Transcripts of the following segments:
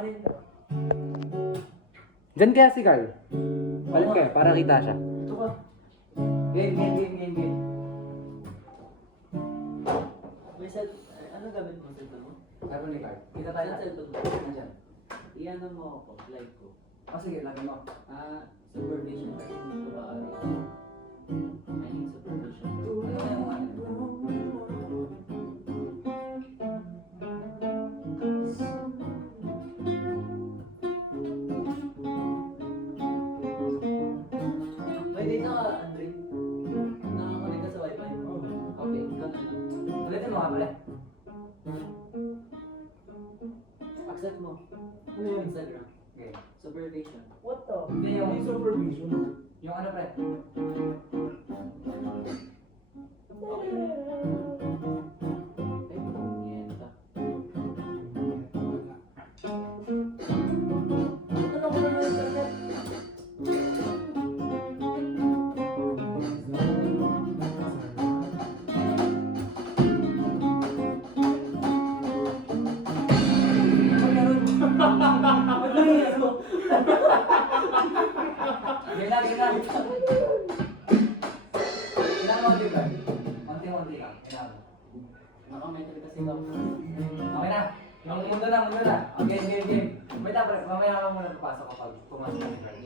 rin. Diyan kaya si Carl. Balik kayo, para kita siya. Ito ka. Game. May set, ano gawin mo sa mo? Sabi ni Carl. Kita tayo. Saan cellphone mo? Nandiyan. Iyan mo ako, live ko. Sige, lagay mo. Supervision kasi hindi ko ba I need supervision. May data ka, Andre? Nakakakonect ka sa wifi? Okay, ikaw na lang. Ulitin mo nga pala. Accept mo. Ano yan? Instagram. Okay. Supervision. What the? Hindi yung... May supervision. Yung ano pre? Ay, punyeta. Ano ko na internet? Gila. Kailangan mo din ba? Konti-konti lang. Kailangan mo. Nakameter kasi ako. Okay na. Yung mundo na. Okay, game. Wait lang, pre. Mamaya ka muna papasok kapag pumasok na si Carl.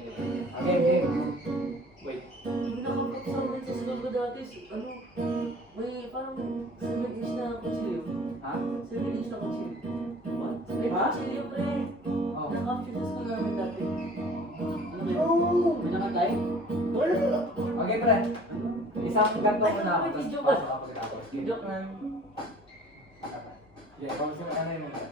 Okay, game. Wait. Hindi nakapagsabi sa school ko dati. Ano? May parang 7 years na konsilyo. Ha? 7 years na konsilyo. What? May Ha? konsilyo, pre. Oh. Nakapagsabi sa school namin dati. Ano ba yun? Oh! May nakatay? Wala! Okay, pre. Isang ganto ko na ako. Ay, Tapos joke pasok ako pagkatapos. Game. Joke lang. Okay, kung sino ano yun mo, pre?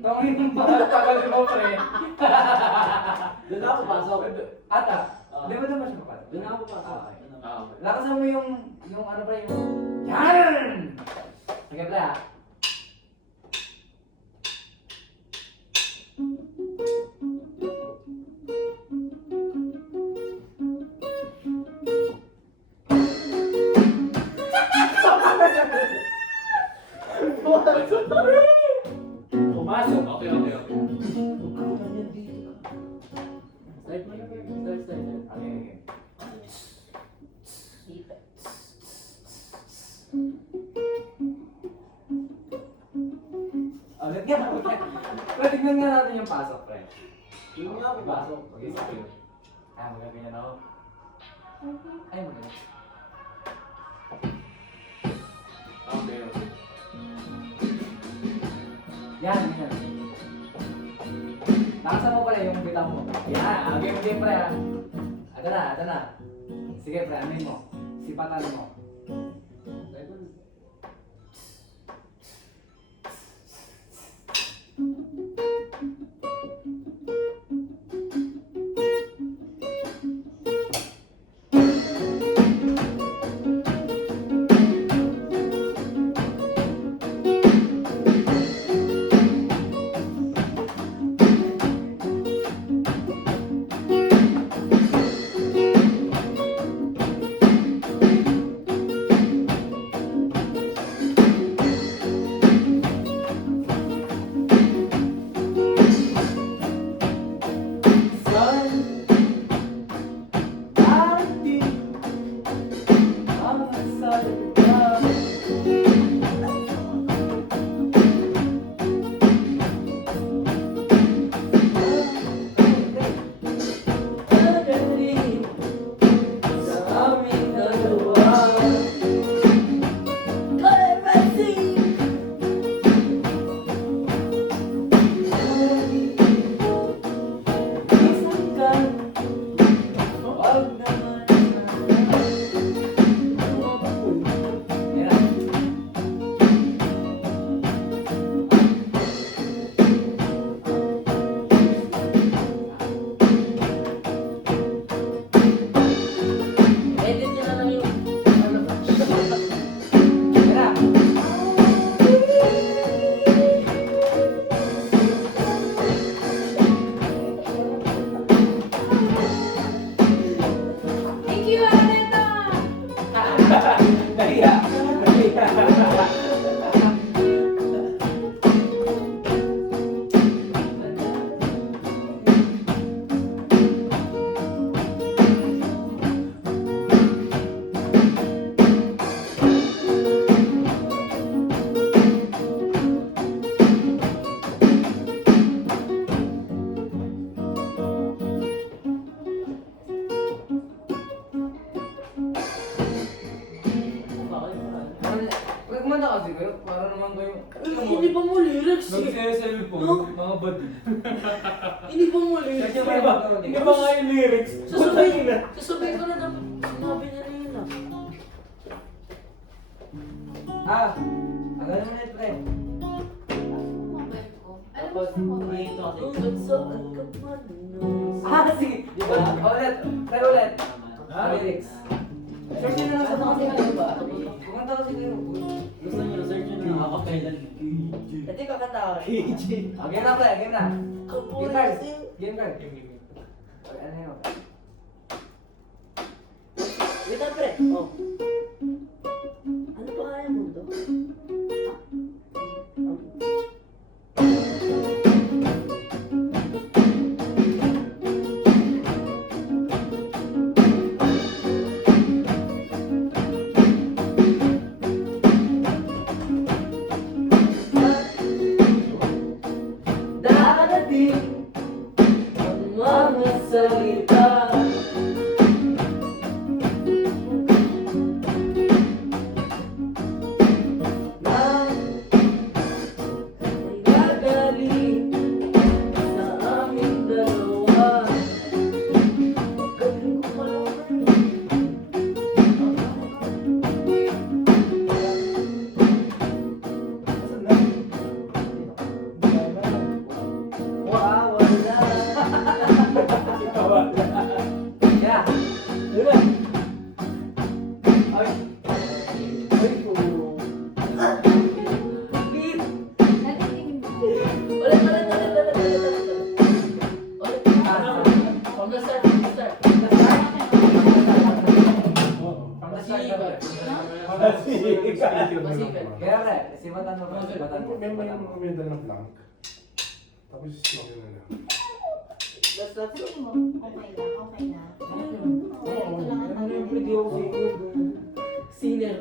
Tawin mo ba? Tagal mo, pre. Doon ako pasok. Ata, di ba naman siya papasok? Doon ako pasok. Ah, okay. Ah, Lakasan mo yung ano pa yung... Yan! Sige, pre, ha? Pumasok! Start mo na, pre. Start. Okay. Ulit nga. Pre, tignan nga natin yung pasok, pre. Doon nga ako pasok. Okay, sige. Magaganyan ako. Ay, magaganyan. Okay. Yan. Nakasan mo pala yung bitang mo. Yan, game, pre, ha? Ito na. Sige, pre, amin mo. Sipatan mo. Start mo na. kasi kayo, para naman kayo. Hindi pa mo lyrics eh. Nag-cellphone, No? mga badi. Hindi pa mo lyrics. Kasi Hindi ba nga yung lyrics? Sasabihin ko na dapat. Sinabi niya na yun ah. Ang ganun ulit, pre. Alam mo sa Dito kasi. Kung saan ka man. Sige. Di ba? Ulit. Try ulit. Lyrics. Search nyo na lang sa mga kasi ba? Kumanta kasi kayo. Gusto niyo, search niyo na nakakapailan. Hindi ko kanta ako. Game na, pre. Game na. Game card. Game card. Ano yun? Wait lang, pre. Oh. Ano pa kaya mundo? Darating ang mga salita. Gagaling sa aming dalawa. Galing ko pala. Wawala. Yeah. Ay. Beep. natitingin mo. Ulit. From the start, from the start. From the start na, pre. Kaya, pre. Simatan mo, pre. Simatan mo. May dala ng plank. Tapos sige na lang. Tingin mo, okay na. Oo, ano yung pretty ako Sinner.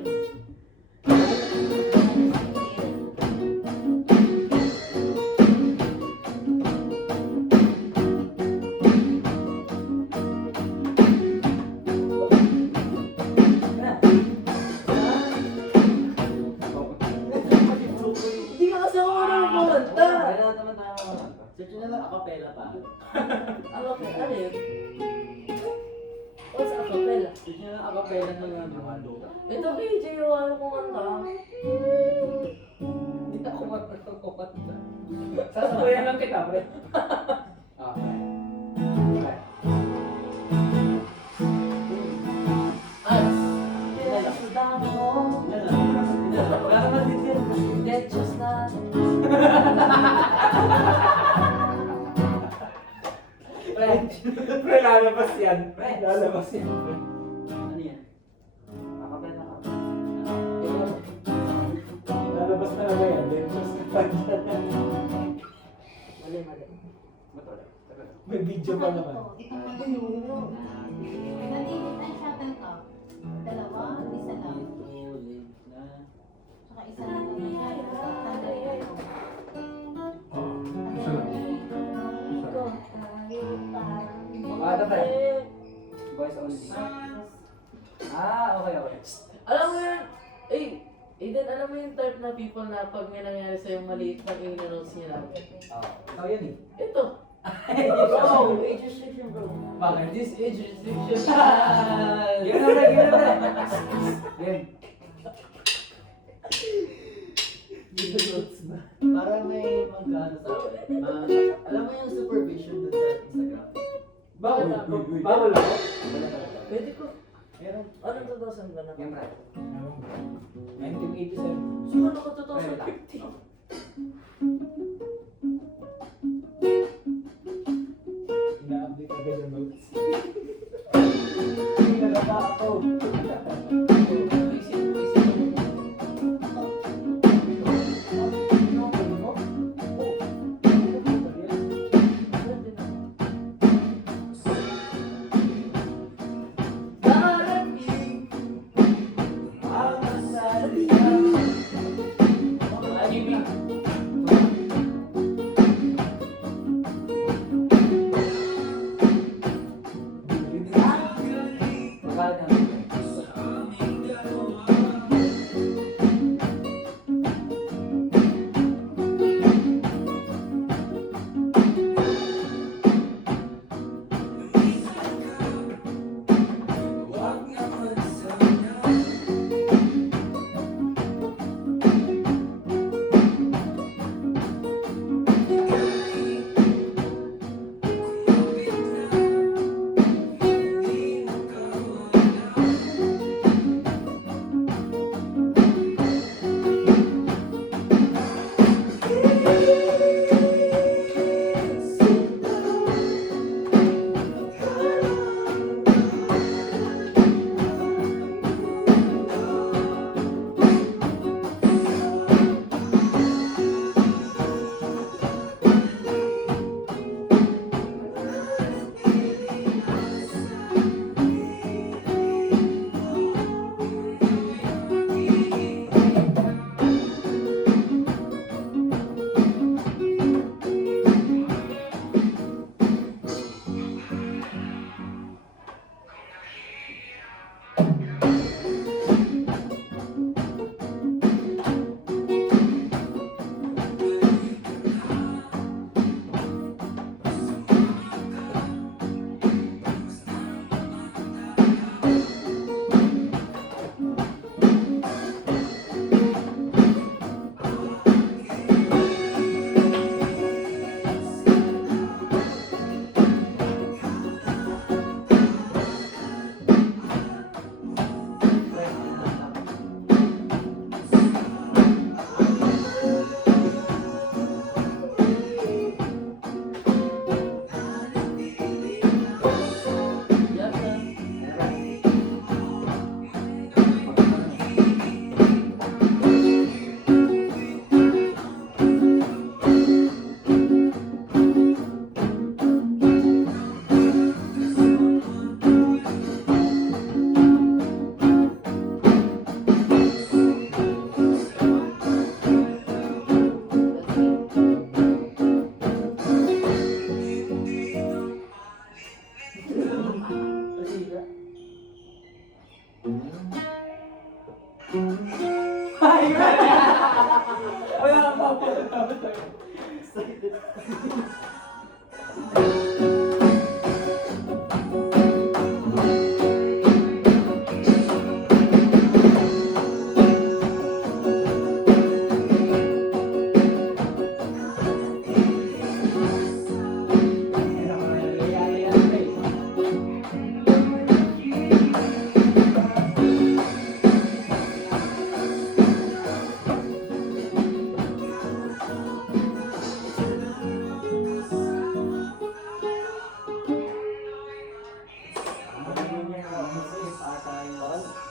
Hindi ka kasi ako marunong kumanta. Kaya naman tayo kumanta. Search na lang acapella pa. Acapella? Ano yun? What's acapella? Hindi na acapella ng ano. Ito KJ, ayaw kumanta. Hindi ako marunong kumanta. Sasabayan lang kita, pre. Okay. As. Wala naman din yun. Just na. Pre. Pre, lalabas yan. Pre. Lalabas yan. Ano yan? Acapella ka. Lalabas talaga yan. Dangerous na pa dyan. Mali. Ba't wala? Tagal. May video pa naman. Itong magulo. Nalimit ang shuttlecock. Dalawa, isa lang. Saka isa lang na siya. Isa lang. Ito, pre. Voice only. Okay. Alam mo yun, Eden, alam mo yung type na people na pag may nangyari sa'yo maliit pag in-announce niya lang. Ikaw yun eh. Ito. Bro, age restriction bro. Bakit? This age restriction. Game na, pre. Game. Para may mag-ano sa akin. Alam mo yung supervision dun sa Instagram? Bawal ako. Bawal ako. Pwede ko. Meron. Anong 2000 ba na? Game, pre. 1987. Saka naka 2015. Ina-update agad yung notes. Nalata ako. Magalit na.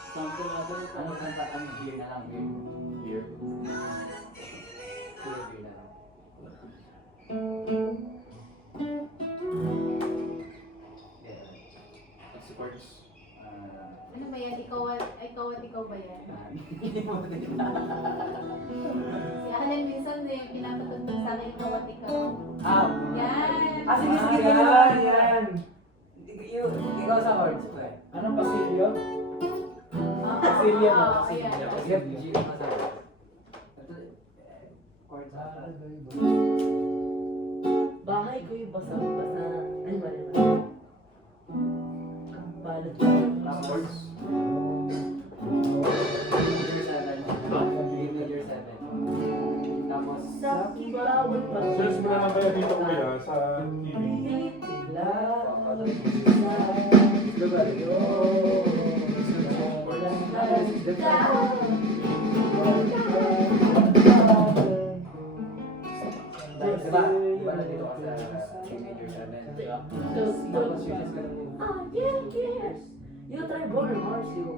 Something other Ano kanta ang beer na lang, beer. beer. Pure beer na lang. Yeah. Supports. Ano ba yan? Ikaw at ikaw ba yan? Hindi mo din. Si Alan minsan pinapatugtog sa akin, ikaw at ikaw. Yan! Sige, sige, yan, yan. Ikaw sa chords, pre. Anong pasilyo? Pasilya ba? Ayan. Yep, G ka sa chords. Bahay ko yung basa-basa. Ay, mali ba? Balot ko. Chords. Major 7. Tapos, Sa bawat Search mo na lang kaya dito kuya sa TV. Diba? Diba na dito ka sa major 7? Tapos yun is gonna move. yes. You try Bruno Mars, you.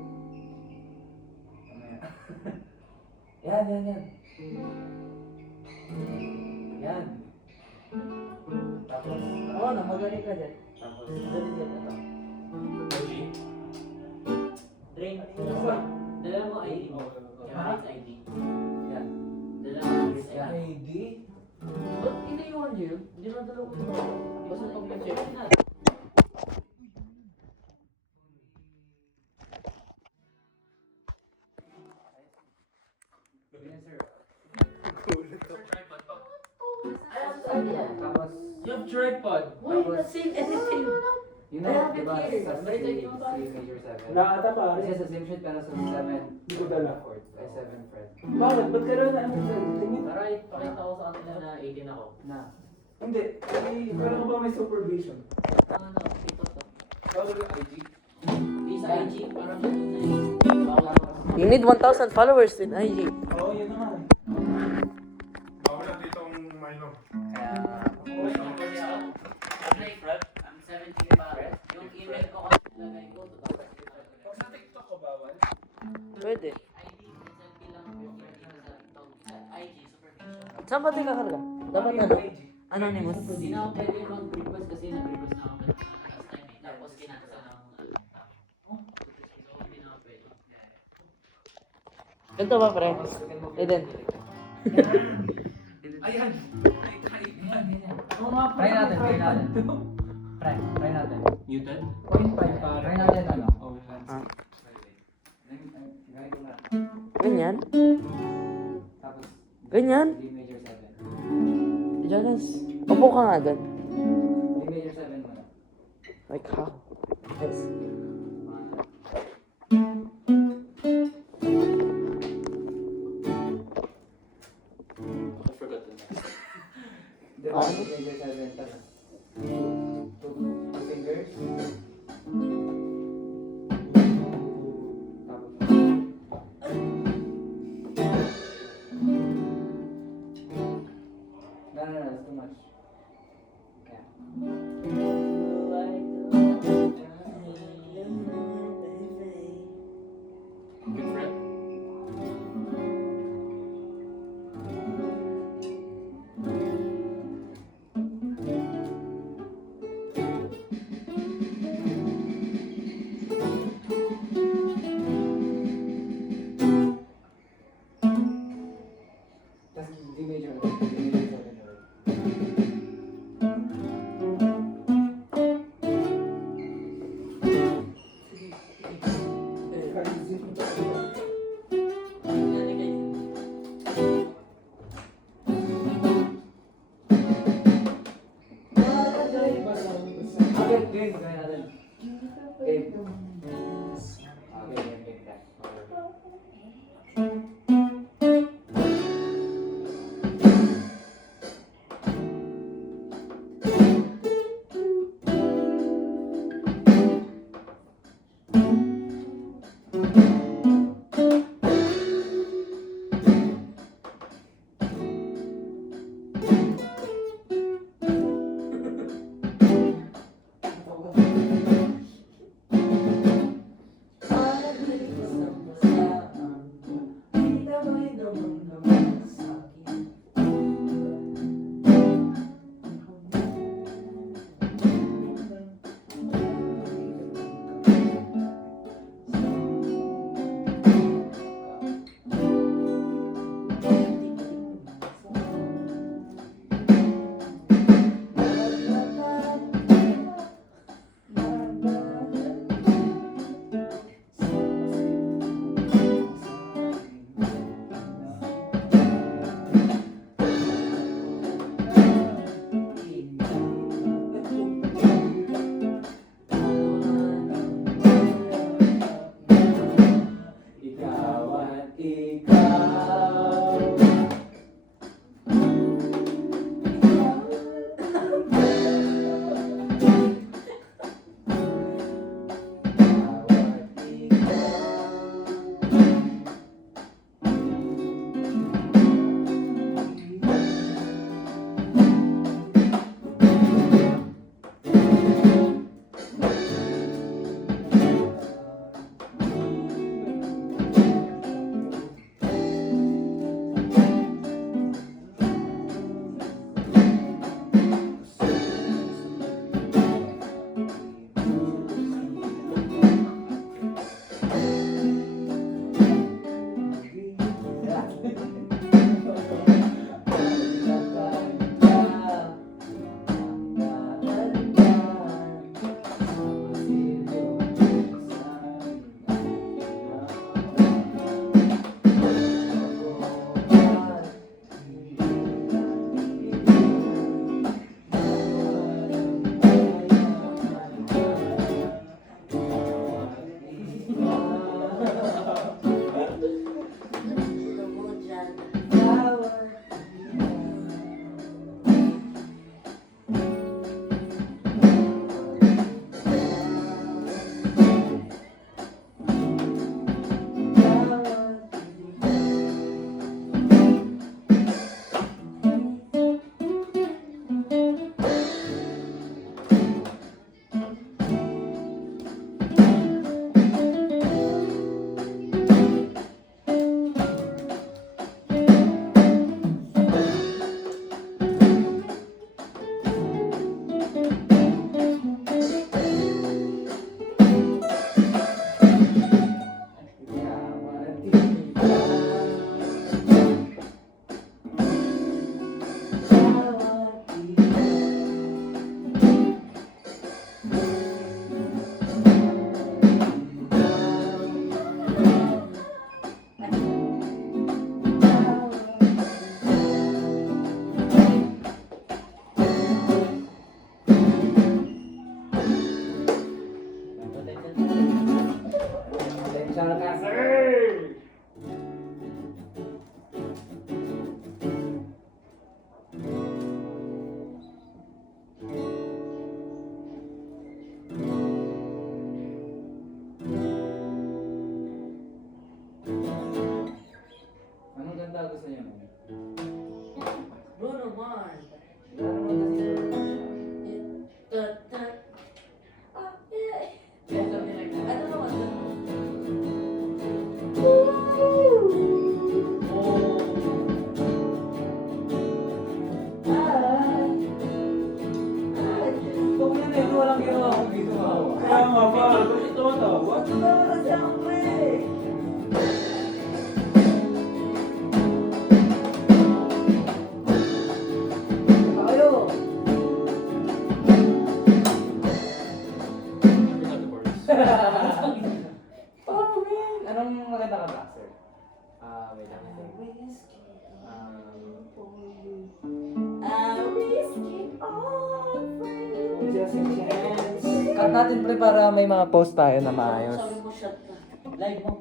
Yan, yan, yan. Yan. Tapos, Oo na, magaling ka dyan. tapos, Galing yan ito. Drain. Dala mo ID mo. Kahit ID. yan. Dala mo ID. ID? Ba't iniwan niyo yun? Hindi na dalawa ko. Basta pag nag-check. Yan, sir. Tapos, Tapos, You have tripod. why you not saying anything? yun I na, have it diba? here. Sa But it's C like, major 7. Wala ata pa. Kasi sa same shit pero sa 7 Hindi ko dala. chord. Ay, 7 fret. Bakit? Ba't ka na ano dyan? Tingin. Para ipakita ko sa kanila na 18 ako. Na. Hindi. Kala ko ba may supervision? Ano, ito to. Bawal yung IG. Di sa IG, parang ganun na eh. Bawal ako. You need 1,000 followers in IG. Oo, yun naman. Bawal na dito ang minor. Kaya, Kasi ako, play prep, I'm 17 pa. Yung email ko kasi lagay ko, Pag sa TikTok ko bawal? Pwede. ID, SLP lang yung sa IG, supervision. Saan ba tayo kakarga? Dapat ano? Anonymous. Hindi na ako pwede mag-request kasi nag-request na ako last time eh. Tapos kinansel ng so hindi na ako pwede. Ganito ba, pre? Eden. Ayan. Oo nga, try natin, try natin. Try natin. Muted? 0.5 para. Try natin ano. Ah. Gawin ko na. Ganyan? Tapos, Ganyan? D major 7. Jonas, upo ka nga dun. D major 7 muna. Like how? Yes. I forgot the next. Diba? Ah. D major 7. Tapos, two fingers. Tapos, no, it's too much. Yeah. Good friend? Tapos, D major 7 ulit. game, game. Gawin natin. Game. Okay, game, game. Ikaw at ikaw. Attention ka, sir! Anong ganda gusto niyo? Bruno Mars. Ano naman kasi Ah, yeah. Ano naman? kung yun ito walang ginawa kung dito mahawa. Kaya nga ba? Bakit ito matawa? Tayo! Oh man! Anong maganda ka ba, sir? Wait lang. I risk it all for you. Just a chance. Cut natin pre para may mga post tayo na maayos. Sabi mo shot ka. Live mo.